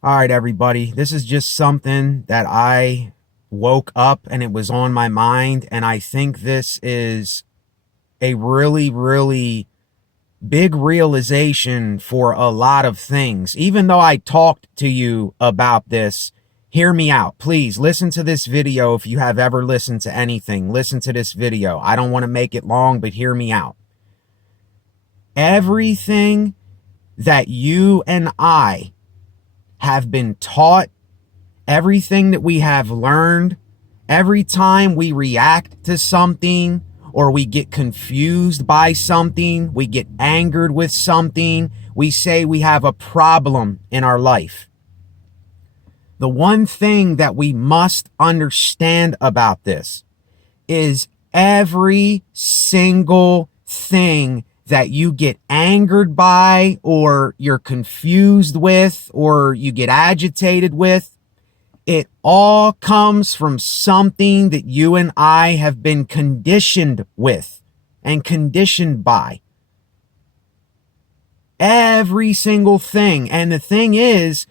All right, everybody. This is just something that I woke up and it was on my mind. And I think this is a really, really big realization for a lot of things. Even though I talked to you about this, hear me out. Please listen to this video. If you have ever listened to anything, listen to this video. I don't want to make it long, but hear me out. Everything that you and I have been taught, everything that we have learned, every time we react to something or we get confused by something, we get angered with something, we say we have a problem in our life. The one thing that we must understand about this is every single thing that you get angered by or you're confused with or you get agitated with, it all comes from something that you and I have been conditioned with and conditioned by. Every single thing. And the thing is,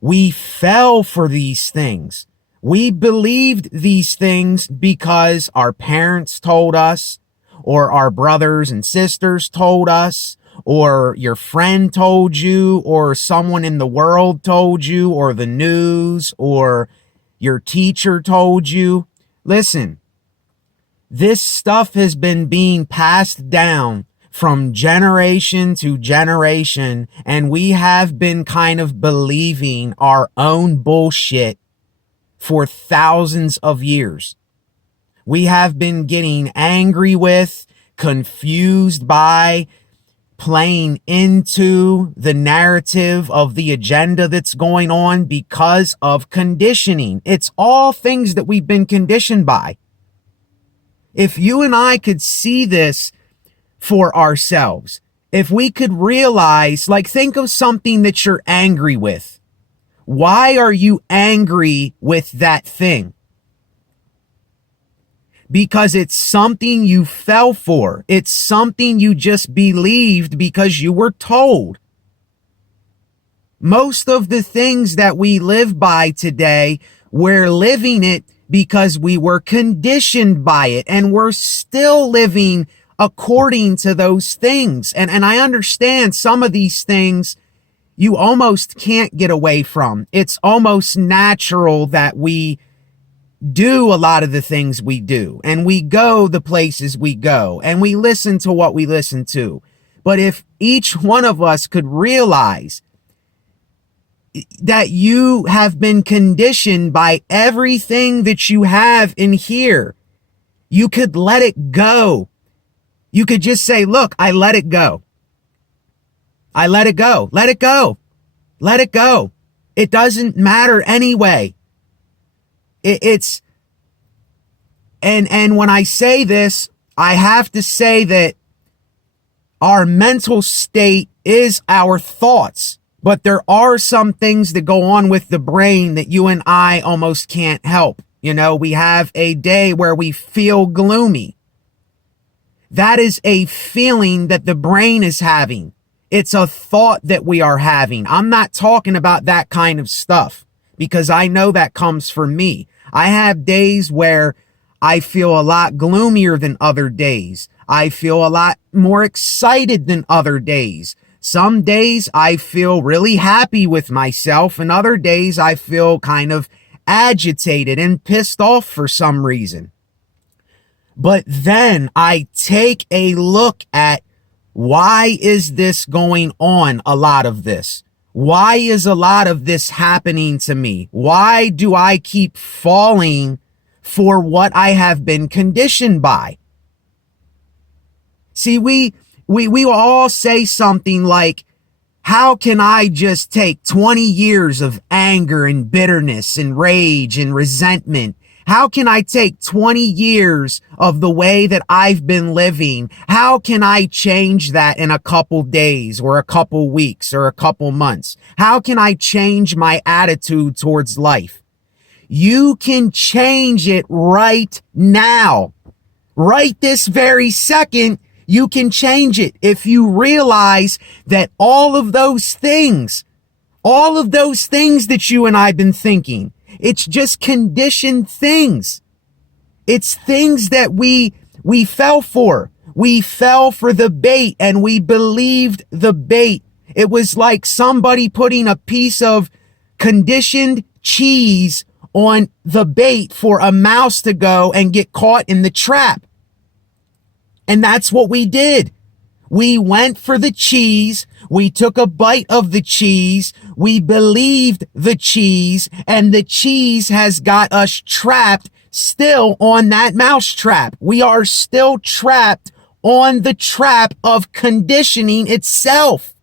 we fell for these things. We believed these things because our parents told us, or our brothers and sisters told us, or your friend told you, or someone in the world told you, or the news, or your teacher told you. Listen, this stuff has been being passed down from generation to generation, and we have been kind of believing our own bullshit for thousands of years. We have been getting angry with, confused by, playing into the narrative of the agenda that's going on because of conditioning. It's all things that we've been conditioned by. If you and I could see this for ourselves, if we could realize, like, think of something that you're angry with. Why are you angry with that thing? Because it's something you fell for. It's something you just believed because you were told. Most of the things that we live by today, we're living it because we were conditioned by it, and we're still living according to those things. And I understand some of these things you almost can't get away from. It's almost natural that we do a lot of the things we do, and we go the places we go, and we listen to what we listen to. But if each one of us could realize that you have been conditioned by everything that you have in here, you could let it go. You could just say, look, I let it go. I let it go. Let it go. Let it go. It doesn't matter anyway. It's and when I say this, I have to say that our mental state is our thoughts, but there are some things that go on with the brain that you and I almost can't help. You know, we have a day where we feel gloomy. That is a feeling that the brain is having. It's a thought that we are having. I'm not talking about that kind of stuff because I know that comes from me. I have days where I feel a lot gloomier than other days. I feel a lot more excited than other days. Some days I feel really happy with myself, and other days I feel kind of agitated and pissed off for some reason. But then I take a look at, why is this going on, a lot of this? Why is a lot of this happening to me? Why do I keep falling for what I have been conditioned by? See, we all say something like, how can I just take 20 years of anger and bitterness and rage and resentment? How can I take 20 years of the way that I've been living? How can I change that in a couple days or a couple weeks or a couple months? How can I change my attitude towards life? You can change it right now. Right this very second, you can change it if you realize that all of those things All of those things that you and I've been thinking, it's just conditioned things. It's things that we fell for. We fell for the bait and we believed the bait. It was like somebody putting a piece of conditioned cheese on the bait for a mouse to go and get caught in the trap. And that's what we did. We went for the cheese. We took a bite of the cheese. We believed the cheese, and the cheese has got us trapped still on that mouse trap. We are still trapped on the trap of conditioning itself.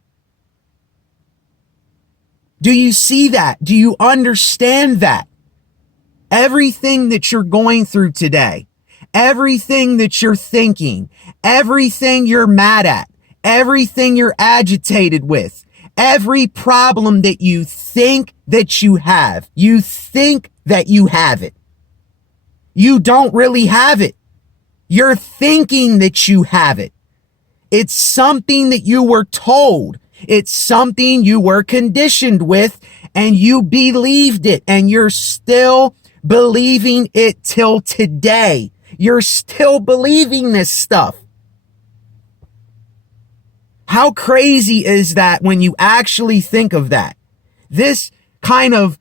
Do you see that? Do you understand that? Everything that you're going through today, everything that you're thinking, everything you're mad at, everything you're agitated with, every problem that you think that you have that you have it. You don't really have it. You're thinking that you have it. It's something that you were told. It's something you were conditioned with, and you believed it, and you're still believing it till today. You're still believing this stuff. How crazy is that when you actually think of that? This kind of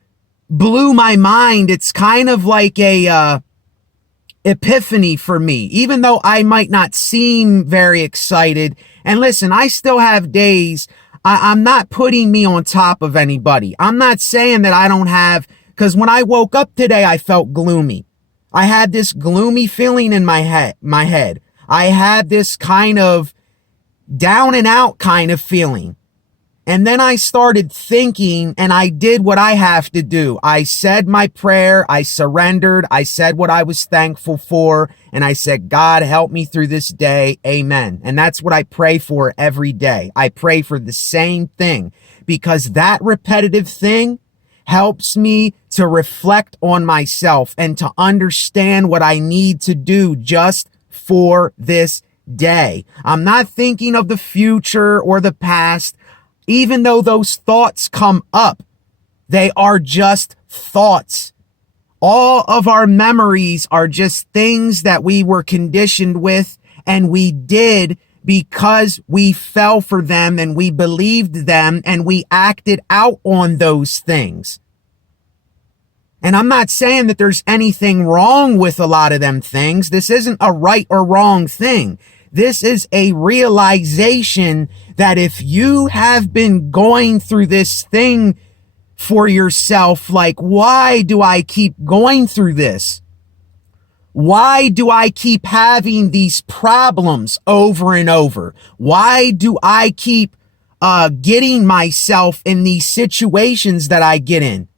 blew my mind. It's kind of like a epiphany for me, even though I might not seem very excited. And listen, I still have days. I'm not putting me on top of anybody. I'm not saying that I don't have, because when I woke up today, I felt gloomy. I had this gloomy feeling in my head. I had this kind of down and out kind of feeling. And then I started thinking, and I did what I have to do. I said my prayer. I surrendered. I said what I was thankful for. And I said, God, help me through this day. Amen. And that's what I pray for every day. I pray for the same thing, because that repetitive thing helps me to reflect on myself and to understand what I need to do just for this day. I'm not thinking of the future or the past. Even though those thoughts come up, they are just thoughts. All of our memories are just things that we were conditioned with, and we did because we fell for them and we believed them and we acted out on those things. And I'm not saying that there's anything wrong with a lot of them things. This isn't a right or wrong thing. This is a realization that if you have been going through this thing for yourself, like, why do I keep going through this? Why do I keep having these problems over and over? Why do I keep getting myself in these situations that I get in?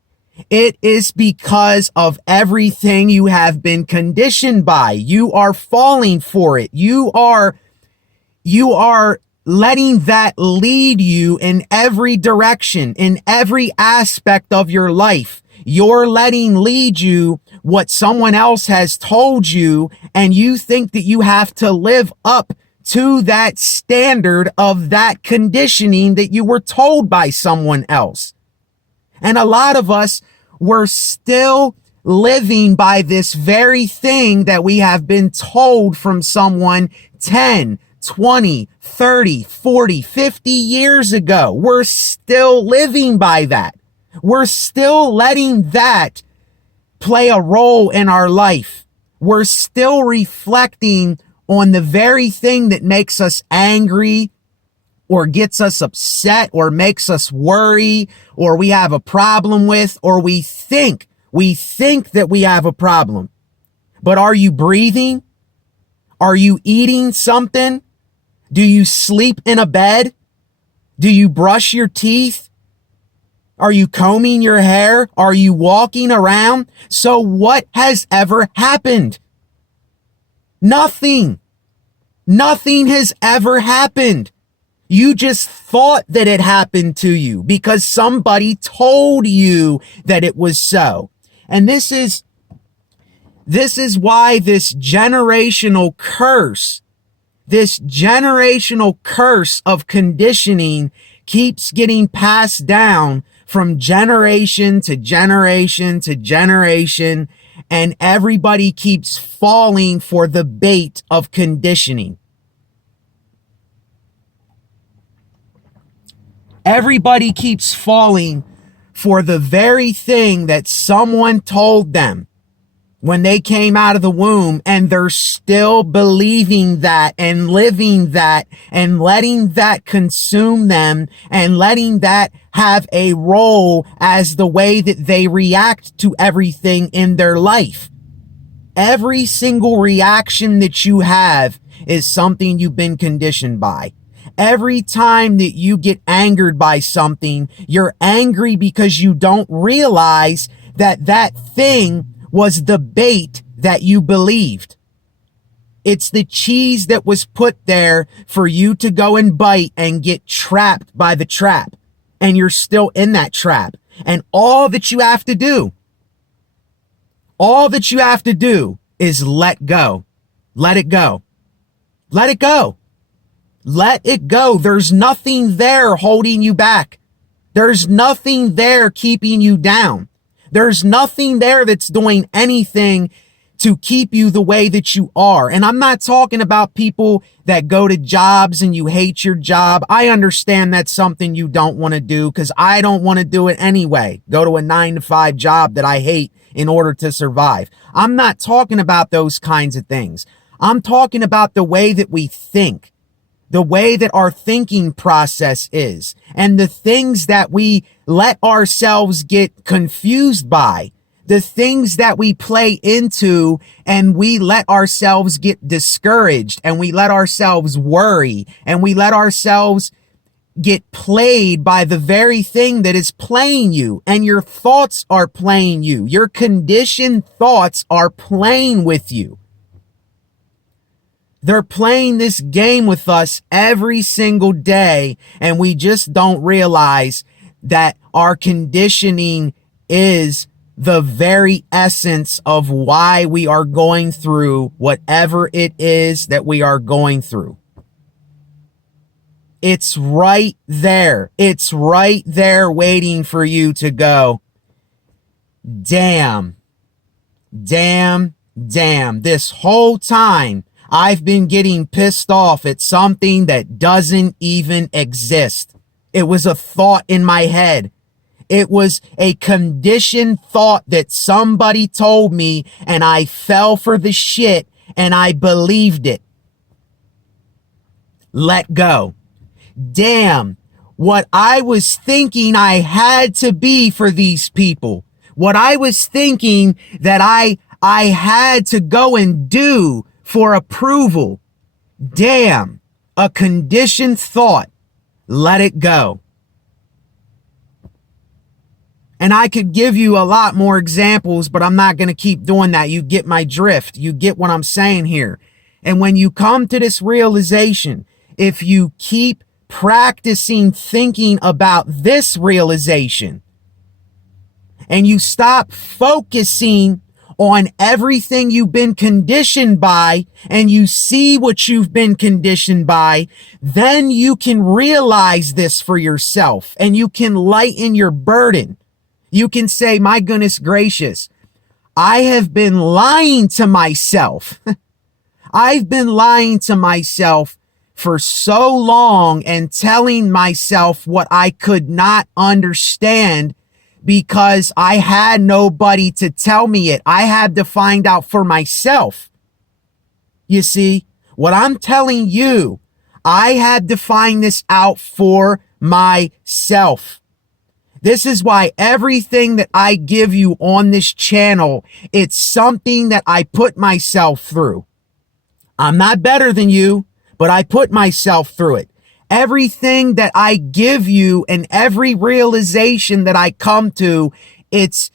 It is because of everything you have been conditioned by. You are falling for it. You are letting that lead you in every direction, in every aspect of your life. You're letting lead you what someone else has told you, and you think that you have to live up to that standard of that conditioning that you were told by someone else. And a lot of us were still living by this very thing that we have been told from someone 10, 20, 30, 40, 50 years ago. We're still living by that. We're still letting that play a role in our life. We're still reflecting on the very thing that makes us angry, or gets us upset, or makes us worry, or we have a problem with, or we think that we have a problem. But are you breathing? Are you eating something? Do you sleep in a bed? Do you brush your teeth? Are you combing your hair? Are you walking around? So what has ever happened? Nothing. Nothing has ever happened. You just thought that it happened to you because somebody told you that it was so. And this is why this generational curse of conditioning keeps getting passed down from generation to generation to generation, and everybody keeps falling for the bait of conditioning. Everybody keeps falling for the very thing that someone told them when they came out of the womb, and they're still believing that and living that and letting that consume them and letting that have a role as the way that they react to everything in their life. Every single reaction that you have is something you've been conditioned by. Every time that you get angered by something, you're angry because you don't realize that that thing was the bait that you believed. It's the cheese that was put there for you to go and bite and get trapped by the trap. And you're still in that trap. And all that you have to do is let go. Let it go. Let it go. Let it go. There's nothing there holding you back. There's nothing there keeping you down. There's nothing there that's doing anything to keep you the way that you are. And I'm not talking about people that go to jobs and you hate your job. I understand that's something you don't want to do, because I don't want to do it anyway. Go to a 9-to-5 job that I hate in order to survive. I'm not talking about those kinds of things. I'm talking about the way that we think, the way that our thinking process is, and the things that we let ourselves get confused by, the things that we play into, and we let ourselves get discouraged, and we let ourselves worry, and we let ourselves get played by the very thing that is playing you. And your thoughts are playing you. Your conditioned thoughts are playing with you. They're playing this game with us every single day, and we just don't realize that our conditioning is the very essence of why we are going through whatever it is that we are going through. It's right there. It's right there waiting for you to go, damn. This whole time, I've been getting pissed off at something that doesn't even exist. It was a thought in my head. It was a conditioned thought that somebody told me, and I fell for the shit and I believed it. Let go. Damn, what I was thinking I had to be for these people, what I was thinking that I had to go and do for approval. Damn, a conditioned thought. Let it go. And I could give you a lot more examples, but I'm not going to keep doing that. You get my drift. You get what I'm saying here. And when you come to this realization, if you keep practicing thinking about this realization, and you stop focusing on everything you've been conditioned by, and you see what you've been conditioned by, then you can realize this for yourself, and you can lighten your burden. You can say, my goodness gracious, I have been lying to myself. I've been lying to myself for so long and telling myself what I could not understand, because I had nobody to tell me it. I had to find out for myself. You see, what I'm telling you, I had to find this out for myself. This is why everything that I give you on this channel, it's something that I put myself through. I'm not better than you, but I put myself through it. Everything that I give you and every realization that I come to, it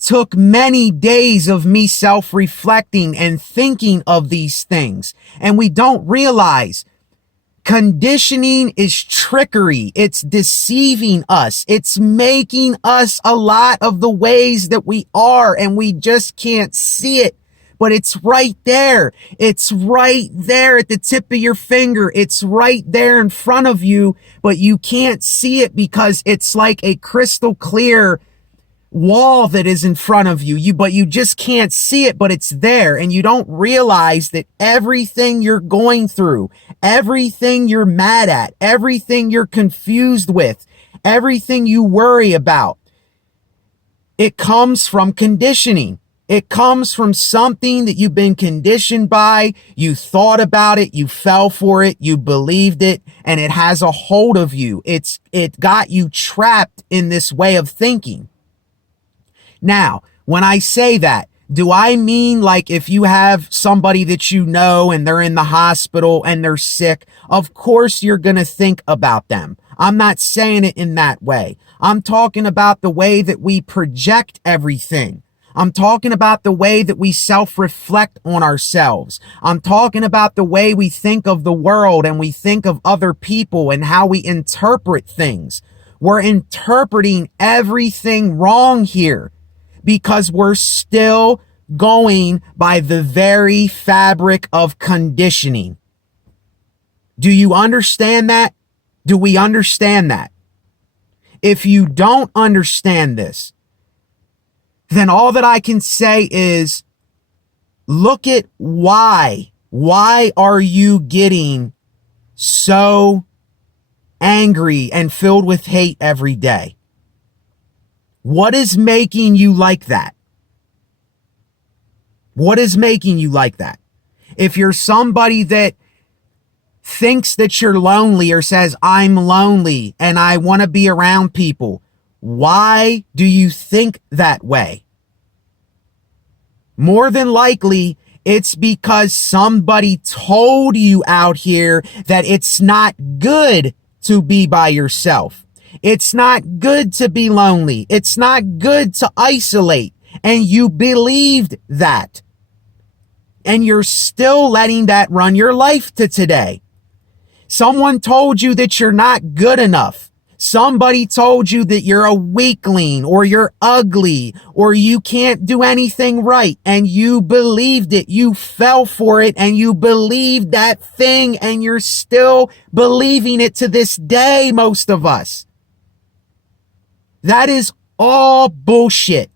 took many days of me self-reflecting and thinking of these things. And we don't realize conditioning is trickery. It's deceiving us. It's making us a lot of the ways that we are, and we just can't see it. but it's right there. It's right there at the tip of your finger. It's right there in front of you, but you can't see it because it's like a crystal clear wall that is in front of you. But you just can't see it, but it's there. And you don't realize that everything you're going through, everything you're mad at, everything you're confused with, everything you worry about, it comes from conditioning. It comes from something that you've been conditioned by. You thought about it, you fell for it, you believed it, and it has a hold of you. It got you trapped in this way of thinking. Now, when I say that, do I mean like if you have somebody that you know and they're in the hospital and they're sick, of course you're going to think about them. I'm not saying it in that way. I'm talking about the way that we project everything. I'm talking about the way that we self-reflect on ourselves. I'm talking about the way we think of the world and we think of other people and how we interpret things. We're interpreting everything wrong here because we're still going by the very fabric of conditioning. Do you understand that? Do we understand that? If you don't understand this, then all that I can say is look at why. Why are you getting so angry and filled with hate every day? What is making you like that? What is making you like that? If you're somebody that thinks that you're lonely or says, I'm lonely and I want to be around people, why do you think that way? More than likely, it's because somebody told you out here that it's not good to be by yourself. It's not good to be lonely. It's not good to isolate. And you believed that. And you're still letting that run your life to today. Someone told you that you're not good enough. Somebody told you that you're a weakling or you're ugly or you can't do anything right. And you believed it. You fell for it and you believed that thing and you're still believing it to this day, most of us. That is all bullshit.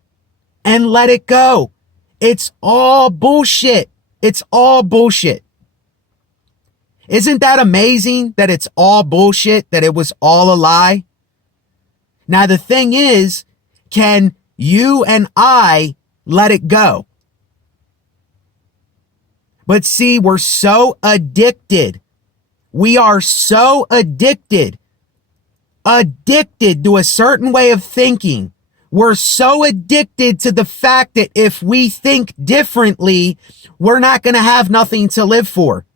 And let it go. It's all bullshit. It's all bullshit. Isn't that amazing that it's all bullshit, that it was all a lie? Now, the thing is, can you and I let it go? But see, we're so addicted. We are so addicted to a certain way of thinking. We're so addicted to the fact that if we think differently, we're not going to have nothing to live for.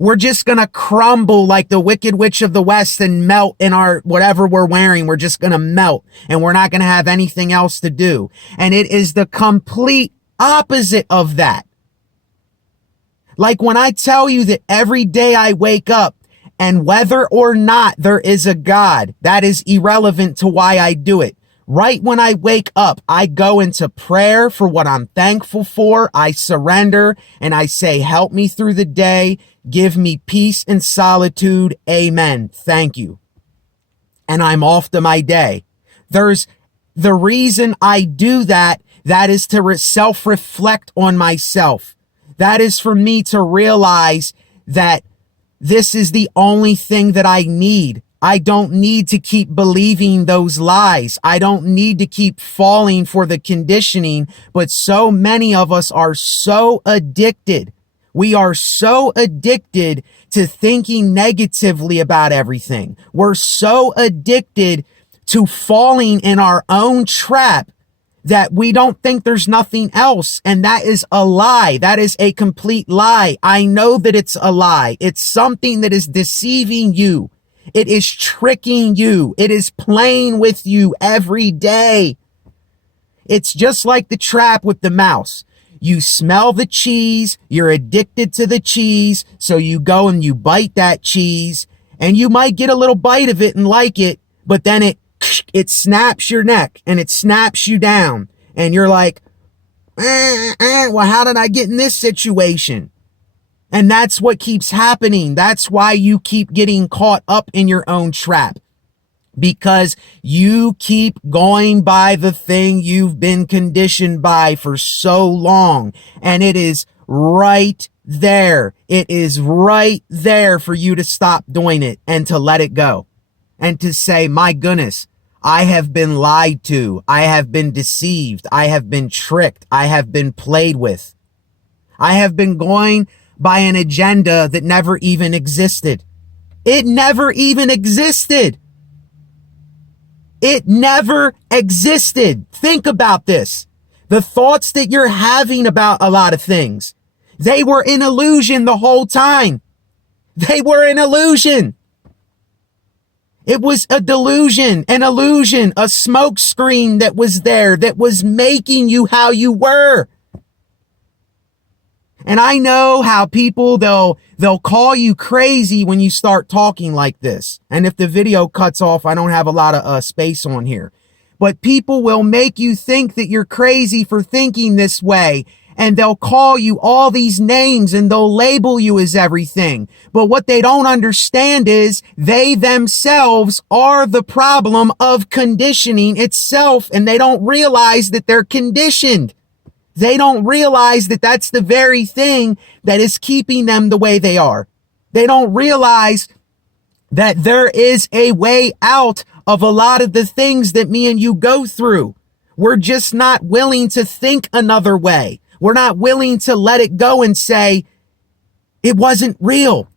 We're just going to crumble like the Wicked Witch of the West and melt in our whatever we're wearing. We're just going to melt and we're not going to have anything else to do. And it is the complete opposite of that. Like when I tell you that every day I wake up and whether or not there is a God, that is irrelevant to why I do it. Right when I wake up, I go into prayer for what I'm thankful for. I surrender and I say, help me through the day. Give me peace and solitude. Amen. Thank you. And I'm off to my day. There's the reason I do that. That is to self-reflect on myself. That is for me to realize that this is the only thing that I need. I don't need to keep believing those lies. I don't need to keep falling for the conditioning, but so many of us are so addicted. We are so addicted to thinking negatively about everything. We're so addicted to falling in our own trap that we don't think there's nothing else. And that is a lie. That is a complete lie. I know that it's a lie. It's something that is deceiving you. It is tricking you. It is playing with you every day. It's just like the trap with the mouse. You smell the cheese, you're addicted to the cheese, so you go and you bite that cheese, and you might get a little bite of it and like it, but then it snaps your neck and it snaps you down, and you're like, Well, how did I get in this situation? And that's what keeps happening. That's why you keep getting caught up in your own trap. Because you keep going by the thing you've been conditioned by for so long. And it is right there. It is right there for you to stop doing it and to let it go. And to say, my goodness, I have been lied to. I have been deceived. I have been tricked. I have been played with. I have been going by an agenda that never even existed. It never even existed. It never existed. Think about this. The thoughts that you're having about a lot of things, they were an illusion the whole time. They were an illusion. It was a delusion, an illusion, a smoke screen that was there that was making you how you were. And I know how people, they'll call you crazy when you start talking like this. And if the video cuts off, I don't have a lot of space on here. But people will make you think that you're crazy for thinking this way. And they'll call you all these names and they'll label you as everything. But what they don't understand is they themselves are the problem of conditioning itself. And they don't realize that they're conditioned. They don't realize that that's the very thing that is keeping them the way they are. They don't realize that there is a way out of a lot of the things that me and you go through. We're just not willing to think another way. We're not willing to let it go and say, it wasn't real.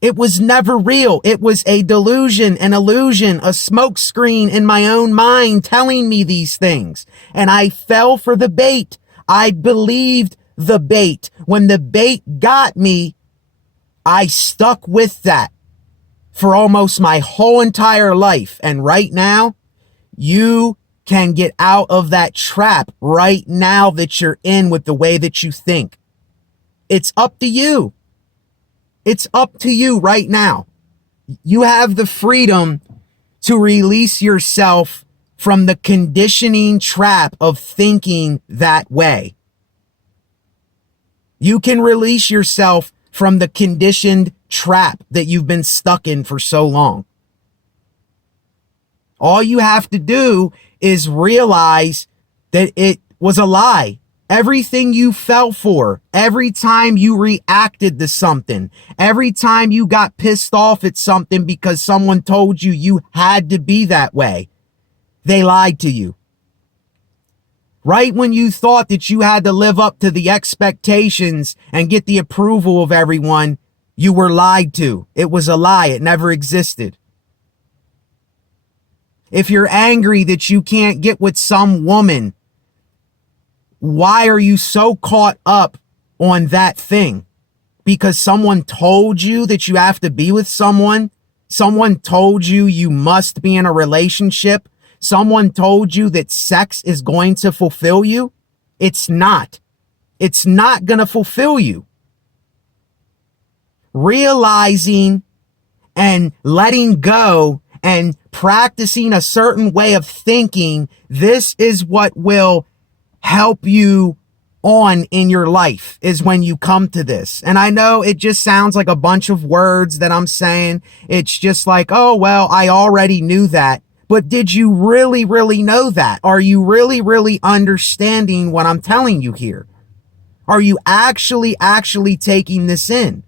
It was never real. It was a delusion, an illusion, a smokescreen in my own mind telling me these things. And I fell for the bait. I believed the bait. When the bait got me, I stuck with that for almost my whole entire life. And right now, you can get out of that trap right now that you're in with the way that you think. It's up to you. It's up to you right now. You have the freedom to release yourself from the conditioning trap of thinking that way. You can release yourself from the conditioned trap that you've been stuck in for so long. All you have to do is realize that it was a lie. Everything you fell for, every time you reacted to something, every time you got pissed off at something because someone told you you had to be that way, they lied to you. Right when you thought that you had to live up to the expectations and get the approval of everyone, you were lied to. It was a lie. It never existed. If you're angry that you can't get with some woman, why are you so caught up on that thing? Because someone told you that you have to be with someone? Someone told you you must be in a relationship? Someone told you that sex is going to fulfill you? It's not. It's not going to fulfill you. Realizing and letting go and practicing a certain way of thinking, this is what will help you on in your life, is when you come to this. And I know it just sounds like a bunch of words that I'm saying. It's just like, oh, well, I already knew that. But did you really, really know that? Are you really, really understanding what I'm telling you here? Are you actually taking this in?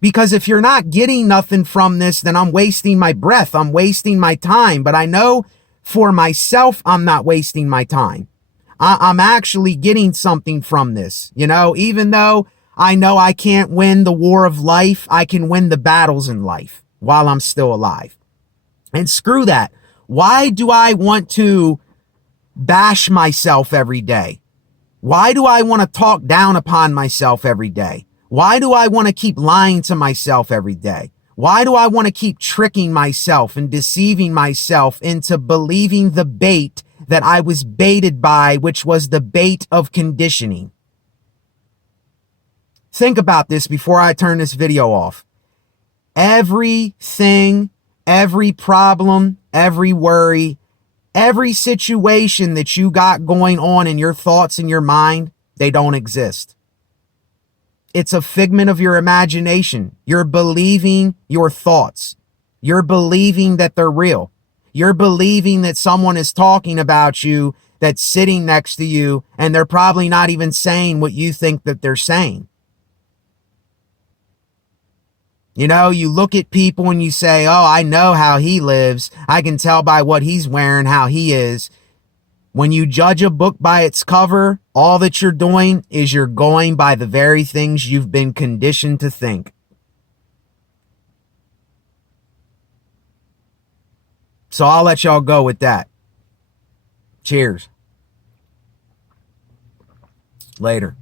Because if you're not getting nothing from this, then I'm wasting my breath. I'm wasting my time. But I know for myself, I'm not wasting my time. I'm actually getting something from this. You know, even though I know I can't win the war of life, I can win the battles in life while I'm still alive. And screw that. Why do I want to bash myself every day? Why do I want to talk down upon myself every day? Why do I want to keep lying to myself every day? Why do I want to keep tricking myself and deceiving myself into believing the bait that I was baited by, which was the bait of conditioning? Think about this before I turn this video off. Everything, every problem, every worry, Every situation that you got going on in your thoughts in your mind, they don't exist. It's a figment of your imagination. You're believing your thoughts. You're believing that they're real. You're believing that someone is talking about you that's sitting next to you, and they're probably not even saying what you think that they're saying. You know, you look at people and you say, oh, I know how he lives. I can tell by what he's wearing how he is. When you judge a book by its cover, all that you're doing is you're going by the very things you've been conditioned to think. So I'll let y'all go with that. Cheers. Later.